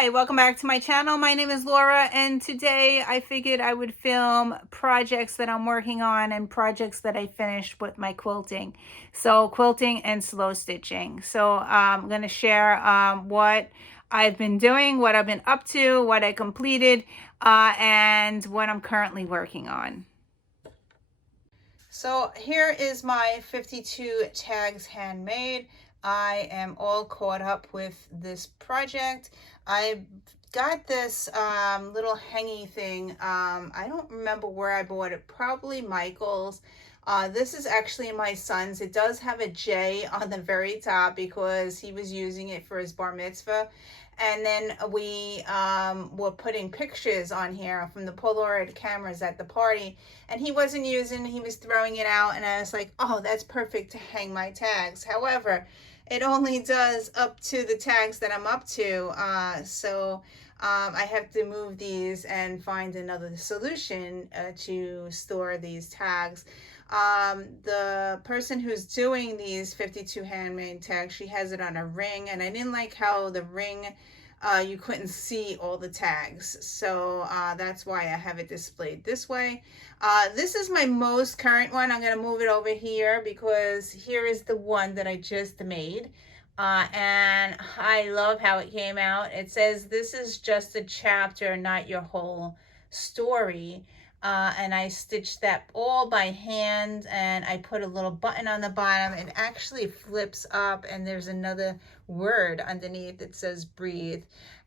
Hi, welcome back to my channel. My name is Laura, and today I figured I would film projects that I'm working on and projects that I finished with my quilting. So quilting and slow stitching. So I'm going to share what I've been doing, what I've been up to, what I completed, and what I'm currently working on. So here is my 52 tags handmade. I am all caught up with this project. I got this little hangy thing. I don't remember where I bought it, probably Michael's. This is actually my son's. It does have a J on the very top because he was using it for his bar mitzvah. And then we were putting pictures on here from the Polaroid cameras at the party, and he wasn't using it, he was throwing it out, and I was like, oh, that's perfect to hang my tags. However, it only does up to the tags that I'm up to, so I have to move these and find another solution to store these tags. The person who's doing these 52 handmade tags, she has it on a ring, and I didn't like how the ring you couldn't see all the tags, so that's why I have it displayed this way. This is my most current one. I'm going to move it over here because here is the one that I just made, and I love how it came out. It says this is just a chapter, not your whole story. And I stitched that all by hand, and I put a little button on the bottom. It actually flips up, and there's another word underneath that says breathe.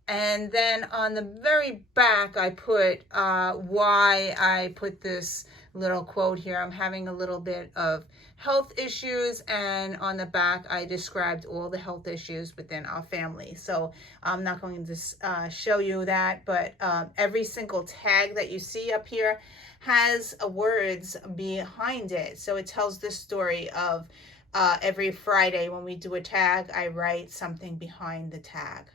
And then on the very back I put why I put this little quote here. I'm having a little bit of health issues, and on the back I described all the health issues within our family. So I'm not going to show you that, but every single tag that you see up here has words behind it. So it tells the story of every Friday when we do a tag, I write something behind the tag.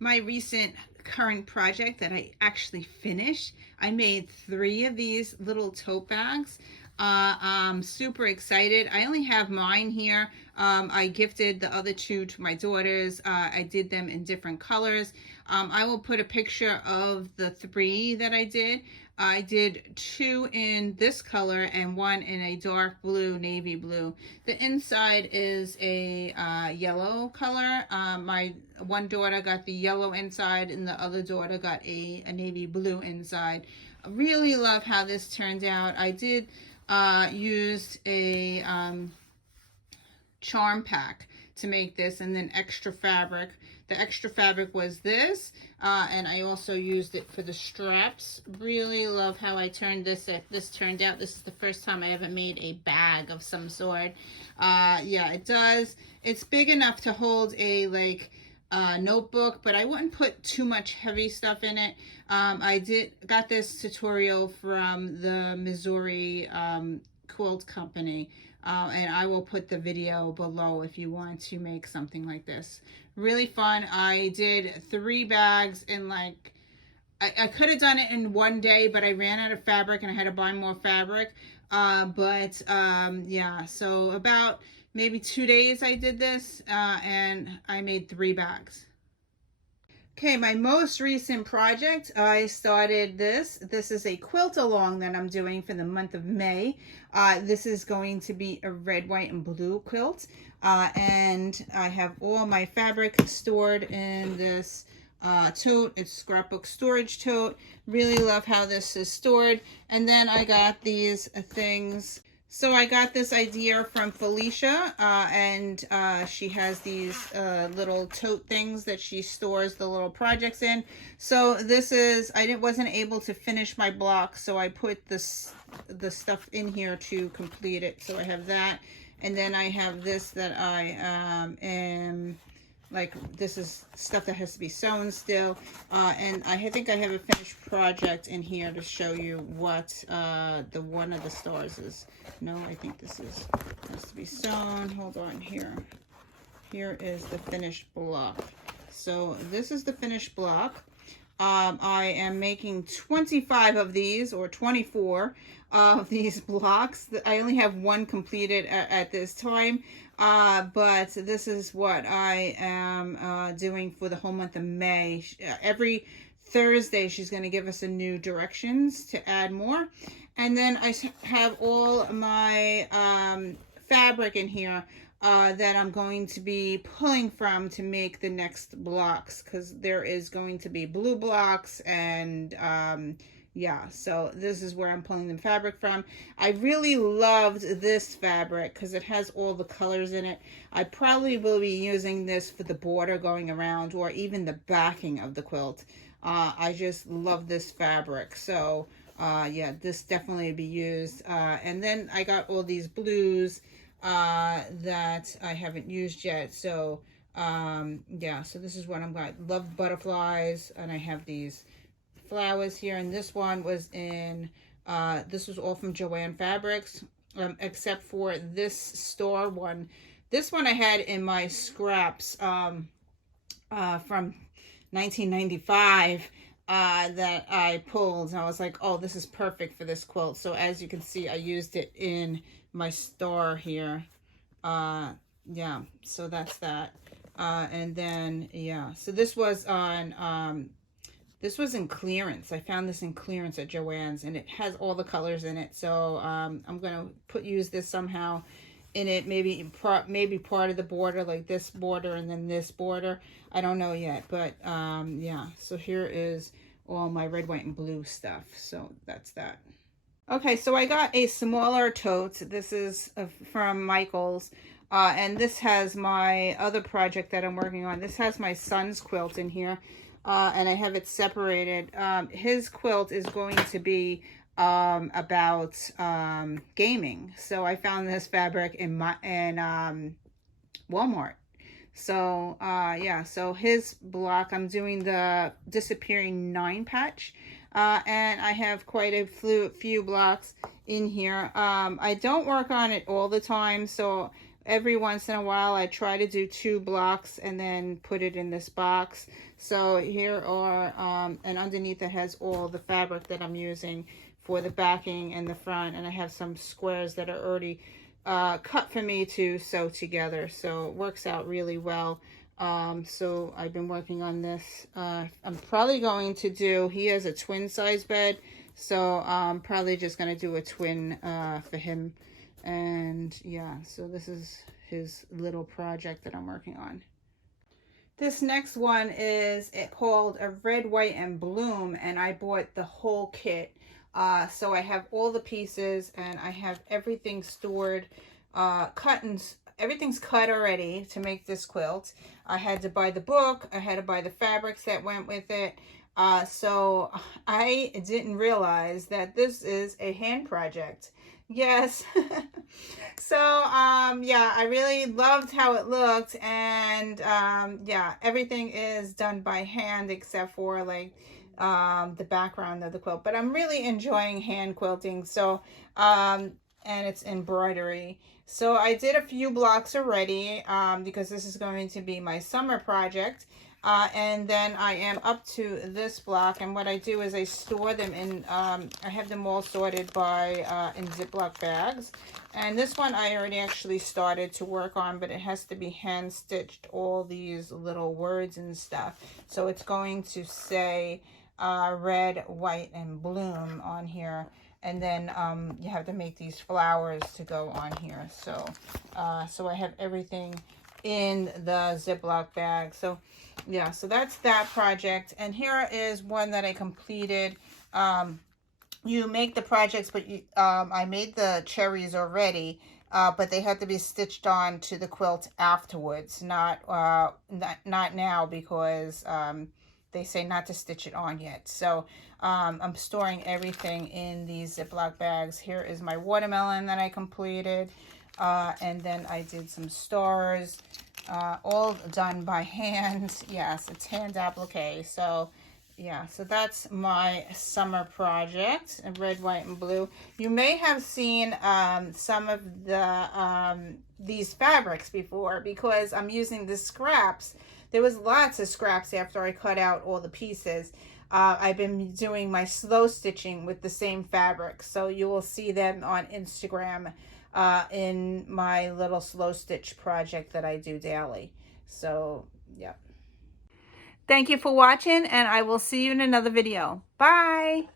My recent current project that I actually finished, I made 3 of these little tote bags. I'm super excited. I only have mine here. I gifted the other 2 to my daughters. I did them in different colors. I will put a picture of the 3 that I did. I did 2 in this color and 1 in a dark blue, navy blue. The inside is a yellow color. My one daughter got the yellow inside, and the other daughter got a navy blue inside. I really love how this turned out. I did use a charm pack to make this, and then extra fabric. The extra fabric was this, and I also used it for the straps. Really love how I turned this turned out. This is the first time I ever made a bag of some sort. Yeah, it does. It's big enough to hold a notebook, but I wouldn't put too much heavy stuff in it. I got this tutorial from the Missouri Quilt Company. And I will put the video below if you want to make something like this. Really fun. I did 3 bags in I could have done it in one day, but I ran out of fabric and I had to buy more fabric. Yeah, so about maybe 2 days I did this, and I made 3 bags. Okay, my most recent project, I started this. This is a quilt along that I'm doing for the month of May. This is going to be a red, white, and blue quilt. And I have all my fabric stored in this tote. It's scrapbook storage tote. Really love how this is stored. And then I got these things. So I got this idea from Felicia, and she has these little tote things that she stores the little projects in. So this is, wasn't able to finish my block, so I put the stuff in here to complete it. So I have that, and then I have this that I am, this is stuff that has to be sewn still, and I think I have a finished project in here to show you what the one of the stars is. No, I think this has to be sewn. Hold on here. Here is the finished block. So this is the finished block. I am making 25 of these, or 24 of these blocks. I only have one completed at this time, but this is what I am doing for the whole month of May. Every Thursday she's going to give us a new directions to add more, and then I have all my fabric in here that I'm going to be pulling from to make the next blocks, because there is going to be blue blocks, and yeah, so this is where I'm pulling the fabric from. I really loved this fabric because it has all the colors in it. I probably will be using this for the border going around, or even the backing of the quilt. I just love this fabric, so yeah, this definitely be used. And then I got all these blues that I haven't used yet, so yeah, so this is what I'm going. Love butterflies, and I have these flowers here, and this one was in this was all from Joann Fabrics, except for this store one. This one I had in my scraps from 1995 that I pulled, and I was like, oh, this is perfect for this quilt. So as you can see, I used it in my star here. Yeah, so that's that. And then yeah, so this was on this was in clearance. I found this in clearance at Joann's, and it has all the colors in it. So I'm gonna use this somehow in it, maybe part of the border, like this border and then this border. I don't know yet, but yeah, so here is all my red, white, and blue stuff. So that's that. Okay, so I got a smaller tote. This is from Michael's, and this has my other project that I'm working on. This has my son's quilt in here, and I have it separated. His quilt is going to be about gaming. So I found this fabric in Walmart. So yeah, so his block, I'm doing the Disappearing 9 patch. And I have quite a few blocks in here. I don't work on it all the time, so every once in a while I try to do 2 blocks and then put it in this box. So here are, and underneath it has all the fabric that I'm using for the backing and the front, and I have some squares that are already cut for me to sew together, so it works out really well. So I've been working on this. I'm probably going to do, he has a twin size bed, so I'm probably just going to do a twin for him. And yeah, so this is his little project that I'm working on. This next one is called a Red, White, and Bloom, and I bought the whole kit. So I have all the pieces, and I have everything stored, everything's cut already to make this quilt. I had to buy the book, I had to buy the fabrics that went with it. So I didn't realize that this is a hand project. Yes. So yeah, I really loved how it looked, and yeah, everything is done by hand except for like the background of the quilt. But I'm really enjoying hand quilting. So and it's embroidery. So I did a few blocks already because this is going to be my summer project. And then I am up to this block, and what I do is I store them in, I have them all sorted by in Ziploc bags. And this one I already actually started to work on, but it has to be hand stitched, all these little words and stuff. So it's going to say Red, White, and Bloom on here. And then you have to make these flowers to go on here. So so I have everything in the Ziploc bag. So yeah, so that's that project. And here is one that I completed. You make the projects, but I made the cherries already, but they have to be stitched on to the quilt afterwards, not now, because they say not to stitch it on yet. So I'm storing everything in these Ziploc bags. Here is my watermelon that I completed. And then I did some stars, all done by hand. Yes, it's hand applique. So yeah, so that's my summer project, Red, White, and Blue. You may have seen some of the these fabrics before, because I'm using the scraps. There was lots of scraps after I cut out all the pieces. I've been doing my slow stitching with the same fabric, so you will see them on Instagram in my little slow stitch project that I do daily. So yeah. Thank you for watching, and I will see you in another video. Bye.